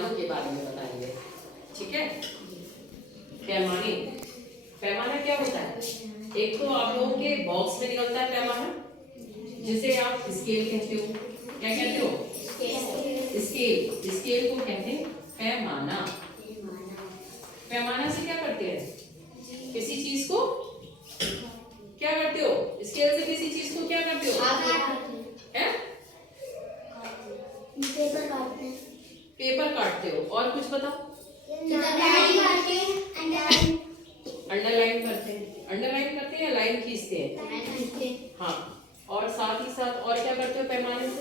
पैमानों के बारे में बताएंगे, ठीक है। पैमाने, पैमाना क्या होता है? एक तो आप लोगों के बॉक्स में निकलता है पैमाना, जिसे आप स्केल कहते हो। क्या कहते हो? स्केल। स्केल को कहते हैं पैमाना। पैमाना से क्या करते हैं? किसी चीज को क्या करते हो? स्केल से किसी चीज को क्या करते हो? हैं? पेपर काटते हो। और कुछ बताओ। अंडरलाइन करते हैं। अंडरलाइन करते हैं या लाइन खींचते हैं? हाँ। और साथ ही साथ और क्या करते हो पैमाने से?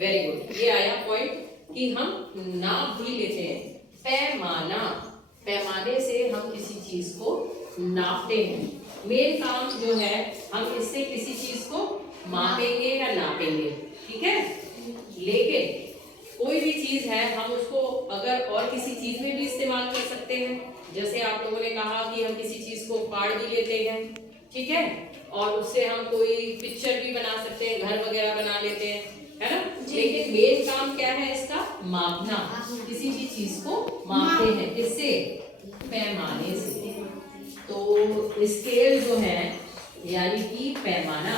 वेरी गुड, ये आया पॉइंट कि हम नाप भी लेते हैं। पैमाना, पैमाने से हम किसी चीज को नापते हैं। मेन काम जो है, हम इससे किसी चीज को मापेंगे या नापेंगे, ठीक है। लेकिन कोई भी चीज है, हम उसको अगर और किसी चीज में भी इस्तेमाल कर सकते हैं। जैसे आप लोगों ने कहा कि हम किसी चीज को फाड़ भी लेते हैं, ठीक है, और उससे हम कोई पिक्चर भी बना सकते हैं, घर वगैरह बना लेते हैं, है ना। लेकिन मेन काम क्या है इसका? मापना। किसी भी चीज को मापते हैं, किससे? पैमाने से। तो स्केल जो है यानी कि पैमाना,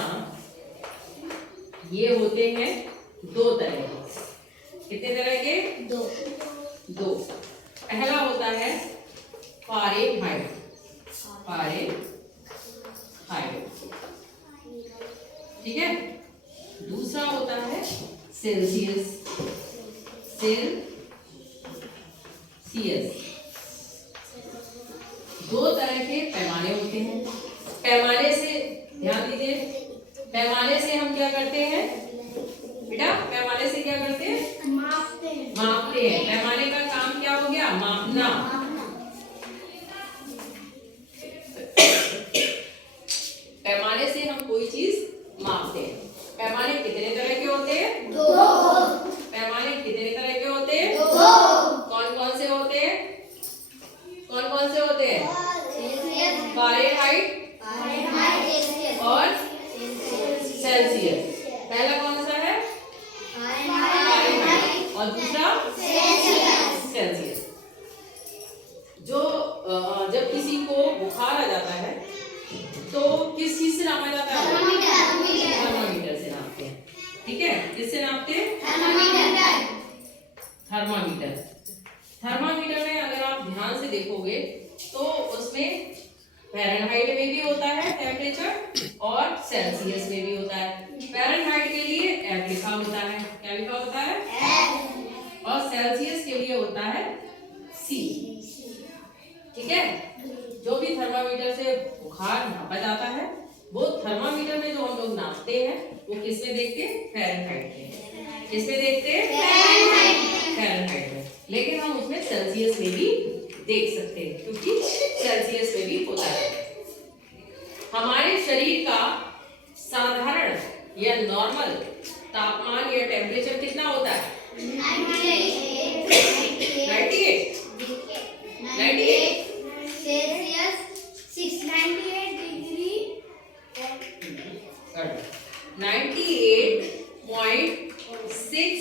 ये होते हैं दो तरह के। कितने तरह के? दो। पहला होता है फ़ारेनहाइट। ठीक है। दूसरा होता है सेल्सियस। दो तरह के पैमाने होते हैं। पैमाने से ध्यान दीजिए, पैमाने से हम क्या करते हैं बेटा? पैमाने से क्या करते हैं? मापते हैं। पैमाने का काम क्या हो गया? मापना। पैमाने से हम कोई चीज मापते हैं। पैमाने कितने तरह के होते हैं? दो। पैमाने कितने तरह के होते हैं? दो। कौन कौन से होते हैं? कौन कौन से होते हैं? फ़ारेनहाइट और सेल्सियस। पहला कौन सा है? फ़ारेनहाइट और दूसरा सेल्सियस। जो जब किसी को बुखार आ जाता है तो किस चीज से नापा जाता है? थर्मामीटर से नापते हैं, ठीक है। किससे नापते हैं? थर्मामीटर। थर्मामीटर में अगर आप ध्यान से देखोगे तो उसमें फ़ारेनहाइट में भी होता है टेम्परेचर और सेल्सियस में भी होता है। फ़ारेनहाइट के लिए F लिखा होता है। क्या लिखा होता है? F। और सेल्सियस के लिए होता है C, ठीक है। जो भी थर्मामीटर से बुखार नापा जाता है, वो थर्मामीटर में जो हम लोग नापते हैं वो किस में देखते हैं? फ़ारेनहाइट में। किस में देखते हैं? फ़ारेनहाइट में। लेकिन हम उसमें सेल्सियस में भी देख सकते हैं, क्योंकि सेल्सियस में भी होता है। हमारे शरीर का साधारण या नॉर्मल तापमान या टेम्परेचर कितना होता है? 98 सेल्सियस 698 डिग्री 98.6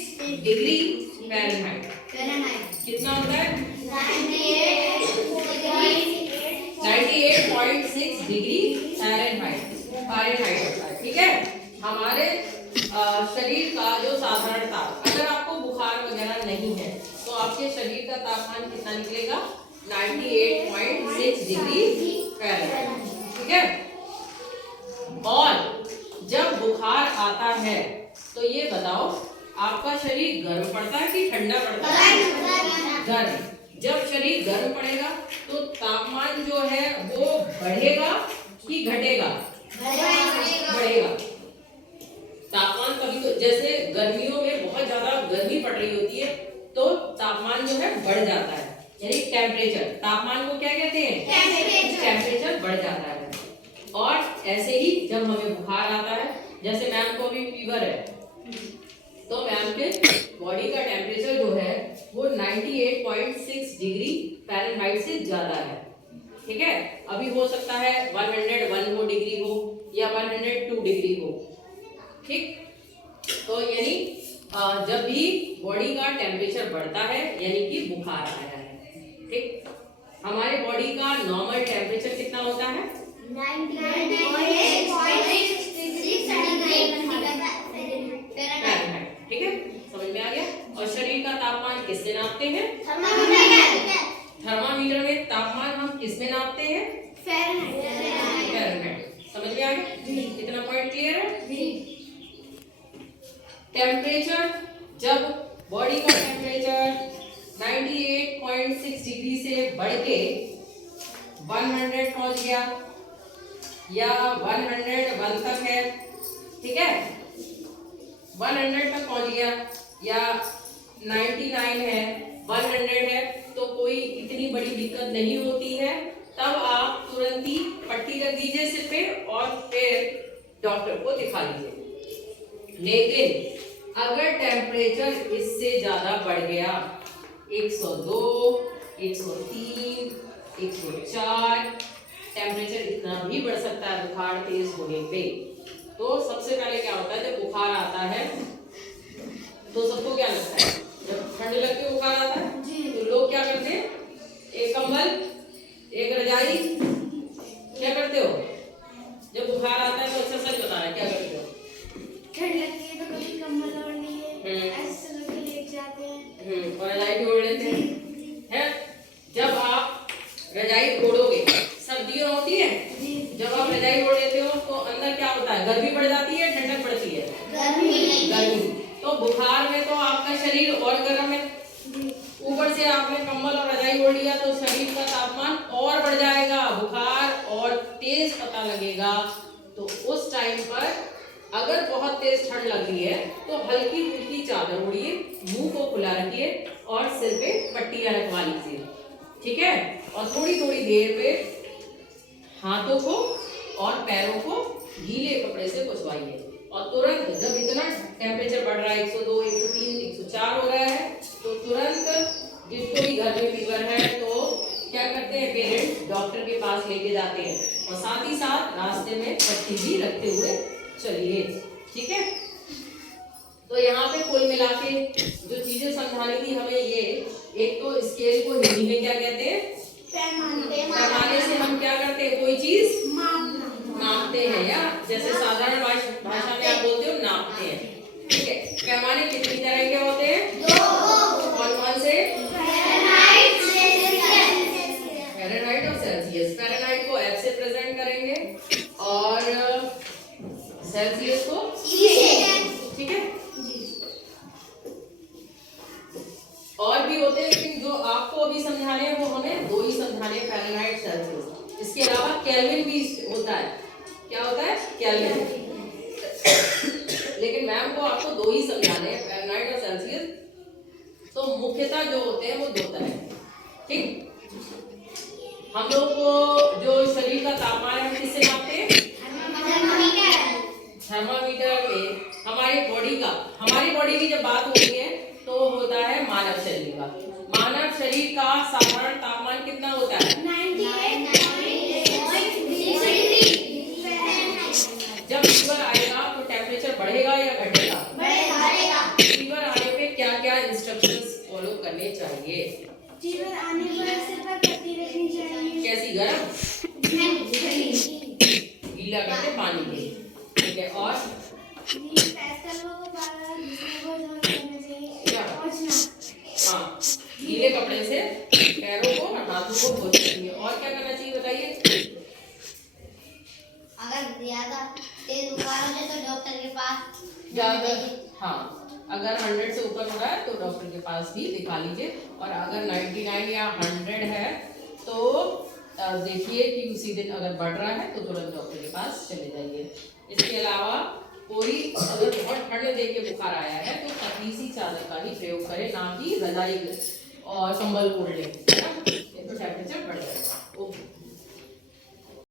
डिग्री फ़ारेनहाइट। कितना होता है? 98.6 डिग्री फ़ारेनहाइट होता है, ठीक है। हमारे शरीर का जो साधारण ताप, अगर आपको बुखार वगैरह नहीं है तो आपके शरीर का तापमान कितना निकलेगा? 98.6 डिग्री फ़ारेनहाइट, ठीक है। और जब बुखार आता है तो ये बताओ, आपका शरीर गर्म पड़ता है कि ठंडा पड़ता है? गर्म। जब शरीर गर्म पड़ेगा तो तापमान जो है वो बढ़ेगा कि घटेगा? बढ़ेगा। तापमान कभी तो, जैसे गर्मियों में बहुत ज्यादा गर्मी पड़ रही होती है तो तापमान जो है बढ़ जाता है, यानी टेम्परेचर। तापमान को क्या कहते हैं? टेम्परेचर बढ़ जाता है। और ऐसे ही जब हमें बुखार आता है, जैसे मैम को अभी फीवर है, तो मैम के बॉडी का टेम्परेचर जो है वो 98.6 डिग्री फ़ारेनहाइट से ज्यादा है, ठीक है। अभी हो सकता है 101 डिग्री हो या 102 डिग्री हो, ठीक। तो यानी जब भी बॉडी का टेम्परेचर बढ़ता है यानी कि बुखार आया है, ठीक। हमारे बॉडी का नॉर्मल टेम्परेचर कितना होता है? 98.6 ठीक है, समझ में आ गया। और शरीर का तापमान किससे नापते हैं? थर्मामीटर में तापमान हम किसमें नापते हैं? फ़ारेनहाइट। समझ में आ गया? इतना पॉइंट क्लियर है? टेम्परेचर, जब बॉडी का टेम्परेचर 98.6 डिग्री से बढ़ के 100 पहुंच गया या 101 तक है, ठीक है, 100 तक पहुंच गया या 99 है, 100 है, तो कोई इतनी बड़ी दिक्कत नहीं होती है। तब आप तुरंत ही पट्टी रख दीजिए सिर पे और फिर डॉक्टर को दिखा लीजिए। लेकिन अगर टेम्परेचर इससे ज्यादा बढ़ गया, 102, 103, 104, टेम्परेचर इतना भी बढ़ सकता है बुखार तेज होने पे, तो सबसे पहले क्या होता है, जब बुखार आता है तो सबको क्या लगता है, जब ठंड लगती बुखार आता है तो लोग क्या करते हैं, एक कंबल, एक रजाई, क्या करते हो जब बुखार आता है? तो अच्छा सच बता रहे, क्या करते हो? ठंड लगती है तो कभी कंबल ओढ़ लिए, ऐसे करके लेट जाते हैं और रजाई भी ओढ़ लेते हैं। जब आप रजाई ओढ़ोगे, सर्दियां होती है, जब आप रजाई ओढ़ लेते हो तो अंदर क्या होता है, गर्मी बढ़ जाती है, ठंडक बढ़ती है, गर्मी। तो बुखार में तो आपका शरीर और गर्म है, ऊपर से आपने कंबल और रजाई ओढ़ लिया तो शरीर का तापमान और बढ़ जाएगा, बुखार और तेज पता लगेगा। तो उस टाइम पर अगर बहुत तेज ठंड लग रही है तो हल्की फुल्की चादर ओढ़िए, मुंह को खुला रखिए और सिर पे पट्टियां रखवा लीजिए, ठीक है। और थोड़ी थोड़ी देर पे हाथों को और पैरों को गीले कपड़े से पोंछवाइए और तुरंत जब इतना टेम्परेचर बढ़ रहा है, 102, 103, 104 हो रहा है, तो तुरंत जिसको भी घर में फीवर है तो क्या करते हैं, पेरेंट्स डॉक्टर के पास लेके जाते हैं और साथ ही साथ रास्ते में पट्टी भी रखते हुए चलिए, ठीक है। तो यहाँ पे कुल मिला के जो चीजें समझानी थी हमें, ये एक तो स्केल को हिंदी में क्या कहते हैं, पैमाने से हम क्या करते हैं, कोई चीज नापते हैं, या जैसे साधारण भाषा में आप बोलते हो नापते हैं, ठीक है। पैमाने कितनी तरह के होते हैं? कौन कौन से? फ़ारेनहाइट और सेल्सियस। फ़ारेनहाइट को F से प्रेजेंट करेंगे और सेल्सियस को E से, ठीक है। और भी होते हैं लेकिन जो आपको अभी समझाने हैं वो हमें दो ही समझाने हैं, फ़ारेनहाइट, सेल्सियस। इसके अलावा केल्विन भी होता है। क्या होता है? केल्विन। लेकिन मैम को आपको दो ही समझाने हैं, फ़ारेनहाइट और सेल्सियस। तो मुख्यतः जो होते हैं वो दो तरह हैं, ठीक। हम लोग को जो शरीर का तापमान है किससे नापते हैं? थर्मामीटर में। हमारी बॉडी की जब बात होती है तो होता है मानव शरीर का। मानव शरीर का साधारण तापमान कितना होता है? 98.6 जब फीवर आएगा तो टेम्परेचर बढ़ेगा या घटेगा? बढ़ेगा। फीवर आने पे क्या क्या इंस्ट्रक्शंस फॉलो करने चाहिए? फीवर आने पर सिर पर पट्टी रखनी चाहिए। कैसी? गरम? गीला करके पानी में, ठीक है। और हाँ, गीले कपड़े से पैरों को और हाथों को पोंछ लीजिए। और क्या करना चाहिए बताइए? अगर ज्यादा तेज बुखार हो जाए तो डॉक्टर के पास ज्यादा, हाँ, अगर 100 से ऊपर हो रहा है तो डॉक्टर के पास भी दिखा लीजिए। और अगर 99 या 100 है तो देखिए कि उसी दिन अगर बढ़ रहा है तो तुरंत डॉक्टर के पास चले जाइए। इसके अलावा कोई अगर बहुत ठंड देख के बुखार आया है तो पतली सी चादर का ही प्रयोग करें, ना कि रजाई और कंबल ओढ़ लें, है ना? तो टेम्परेचर बढ़ जाएगा। ओके।